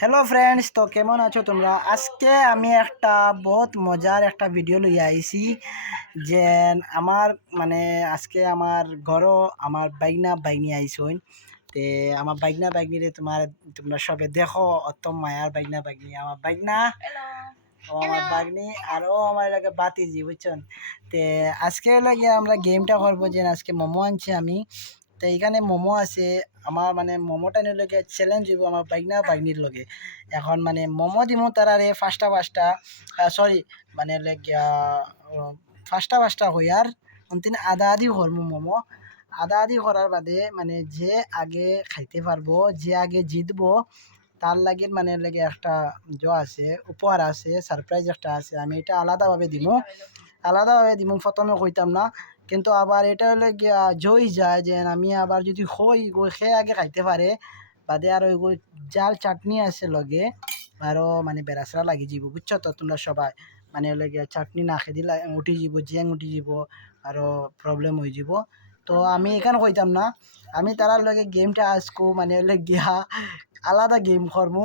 Hello friends, তো কেমন আছো তোমরা? আজকে আমি একটা বহুত মজার একটা ভিডিও লইয়া আইছি। যে আমার মানে আজকে আমার ঘরও আমার বাইনা বাইনি আইসইন। তে আমার বাইনা বাইনিরে তোমরা সবে দেখো, অত মায়ার বাইনা বাইনি আমার বাইনা ও আমার বাগনি আর ও আমার লাগে বাতিজি, বুঝছেন? তে আজকে লাগে আমরা গেমটা করবো। যে আজকে মোমো আনছি আমি, তো এইখানে মোমো আছে। আমার মানে মোমোটা নিয়ে লগে চ্যালেঞ্জ হইব আমার বাইনা বাইনির লগে। এখন মানে মোমো দিমু তারারে ফার্স্টটা ফার্স্টটা, সরি মানে ফার্স্টটা ফার্স্টটা হই আর অন্তিন আদা আদি করমু মোমো। আদা আদি করার বাদে মানে যে আগে খাইতে পারবো, যে আগে জিতবো, তার লাগে মানে লাগে একটা আছে, উপহার আছে, সারপ্রাইজ একটা আছে। আমি এটা আলাদাভাবে দিমু, প্রথমে কইতাম না। কিন্তু আবার এটা হলে গিয়া জয় যায় যে আমি আবার যদি হই সে আগে খাইতে পারে, বাদে আর ওই জাল চাটনি আছে লগে, আরও মানে বেড়াচড়া লাগি যাব, বুঝছো তো তোমরা সবাই। মানে হলে গিয়া চাটনি না খেয়ে দিলে উঠি যাব, জ্যাং উঠি যাব, আরও প্রবলেম হয়ে যাব। তো আমি এখানে কইতাম না, আমি তারার লগে গেমটা আজকো মানে হলে গিয়া আলাদা গেম করবো।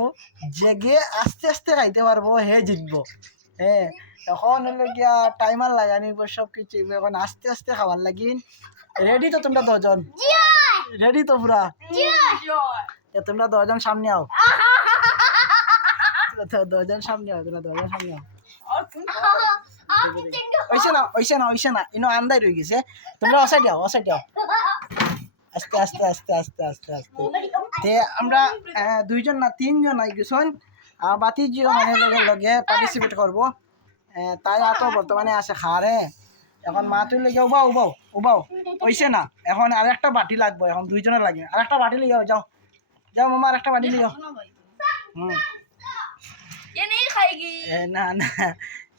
যে গে আস্তে আস্তে খাইতে পারবো হে জিতবো। হ্যাঁ, এখন হলো গিয়া টাইমার লাগানি সব কিছু, এখন আস্তে আস্তে খাবার লাগিন। রেডি তো তোমরা 10 জন? রেডি তো পুরা? তোমরা 10 জন সামনে আও, 10 জন সামনে আও, তোমরা 10 জন সামনে আও। ওইসে না ইনো আন্দাই রয়ে গেছে। তোমরা অসাইড আও, আস্তে আস্তে আস্তে আস্তে আস্তে আস্তে। তে আমরা 2 জন না 3 জন আই গেছন। বাতি জিও মানে লগে লগে পার্টিসিপেট করবো। তাই তো বর্তমানে আছে খারে। এখন মা তুই লেগে উবাও হইছে না। এখন আরেকটা বাটি লাগবে, এখন 2 জনের লাগে। আরেকটা বাটি লিয়ে যাও, যাও মামা, আরেকটা বাটি লিয়ে না না।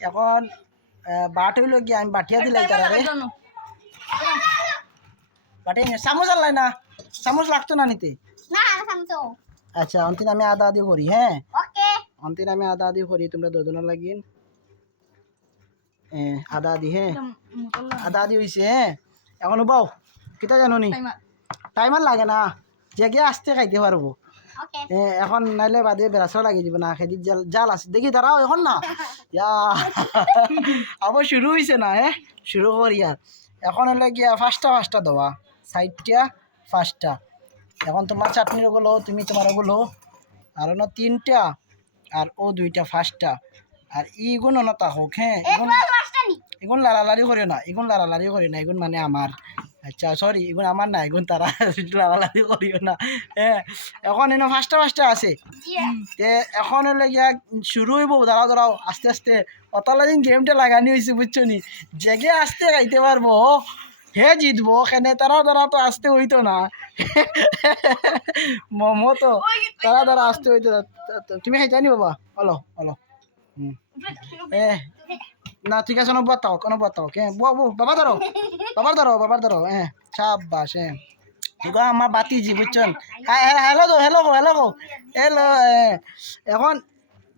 এখন বাট হইল গিয়ে আমি বাটিয়া দিলাই তারারে। বাটি চামচ আনলাই না? চামচ লাগতো না নিতে? আচ্ছা, অন্তিন আমি আদা আদি করি। হ্যাঁ, অন্তিন আমি আদা আদি করি, তোমরা 2 জনের লাগিন। আদা আদি, হ্যাঁ আদা আদি হয়েছে। হ্যাঁ, এখন উবাও। কিতা জানো নি? টাইমার লাগে না, জেগে আসতে খাইতে পারবো। এখন নাইলে বাদে বেড়াচড়া লাগি যাব না। খেদি জাল আছে দেখি, দাঁড়াও এখন না। আবার শুরু হয়েছে না? শুরু করি আর। এখন হলে গিয়া ফার্স্টটা দেওয়া, সাইডটা ফার্স্টটা। এখন তোমার চাটনির ওগুলো, তুমি তোমার ওগুলো, আর অন্য 3টা, আর ও 2টা ফার্স্টটা। আর ইগুন অনতা হোক। হ্যাঁ, এগুন লাড়ালাড়ি করে না, এগুন মানে আমার। আচ্ছা সরি, এগুন আমার না, এগুন তারা। লাড়ালাড়ি করিও না। হ্যাঁ, এখন এনে ফার্স্টটা আছে। তে এখন হলে গিয়া শুরু হইব। দাঁড়াও আস্তে আস্তে। অতালাদিন গেমটা লাগানি হয়েছে, বুঝছো নি? জেগে আসতে খাইতে পারবো হে জিতবো। কেনে তারা তো আসতে হইতো না। মোমো তো তারা আসতে হইতো না। তুমি খাইতে নি বাবা? হলো না, ঠিক আছে, কোনো বাতাও কে বউ বাবার ধরো। হ্যাঁ, সাব্বাস। হ্যাঁ, এগো আমার বাতিজি, বুঝছেন? হ্যাঁ, হ্যালো গো। এখন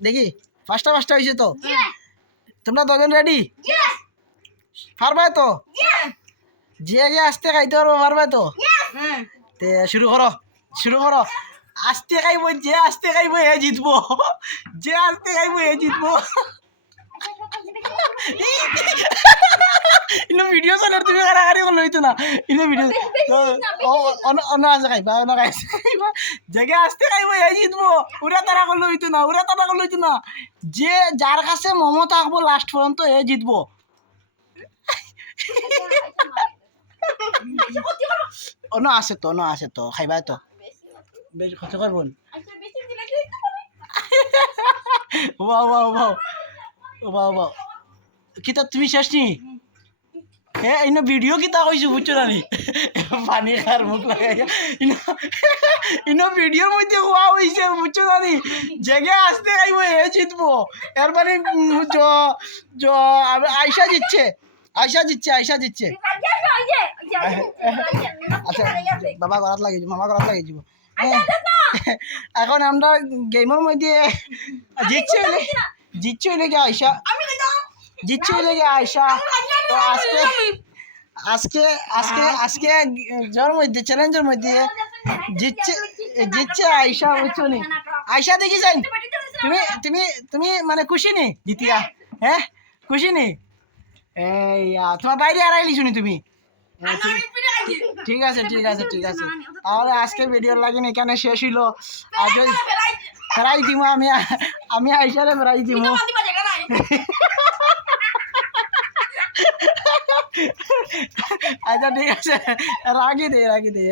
দেখি ফার্স্টটা হয়েছে তো? তোমরা 2 জন রেডি? পারবাই তো? যে আগে আসতে খাইতে পারবো, পারবাই তো? তে শুরু করো। আসতে খাইবো, যে আসতে খাইবো হে জিতবো। ইনো ভিডিও চলে, তুমি কারাকারি করলে হইতো না। ইনো ভিডিও অন্য আছে খাইবা, জেগে আসতে খাইবো হে জিতবো। ওরা তারা করলে হইতো না। যে যার কাছে মোমো থাকবো লাস্ট পর্যন্ত হে জিতবো। অন্য আছে তো খাইবা তো বেশ ক্ষতি করবো। বাও কিতা তুমি শেষ নি? হ্যাঁ, ইনো ভিডিও কিতা কইছো, বুঝছো না নি? পানি খার মুখ লাগাই ইনো ভিডিওর মধ্যে হওয়া হয়েছে, বুঝছো না নি? জেগে আসতে খাইবো হে জিতবো। এর মানে আয়সা জিতছে। আচ্ছা, বাবা গলাত লাগিয়ে মামা গলাত লাগিয়ে যাব। এখন আমরা গেমের মধ্যে জিতছে হইলে গিয়ে আয়সা। তো আজকে জ্বর মধ্যে চ্যালেঞ্জের মধ্যে জিতছে আয়সা, বুঝছো নি? আইসা দেখি যাই তুমি তুমি তুমি মানে খুশি নি জিতিয়া হ্যাঁ খুশি নি এই তোমার বাইরে আড়াইলি শুনি তুমি ঠিক আছে ঠিক আছে ঠিক আছে তাহলে আজকে ভিডিও লাগিন এখানে শেষ হইলো আর যদি ফেরাই দিব আমি আইসারে ফেরাই দিব আচ্ছা ঠিক আছে রাখি দে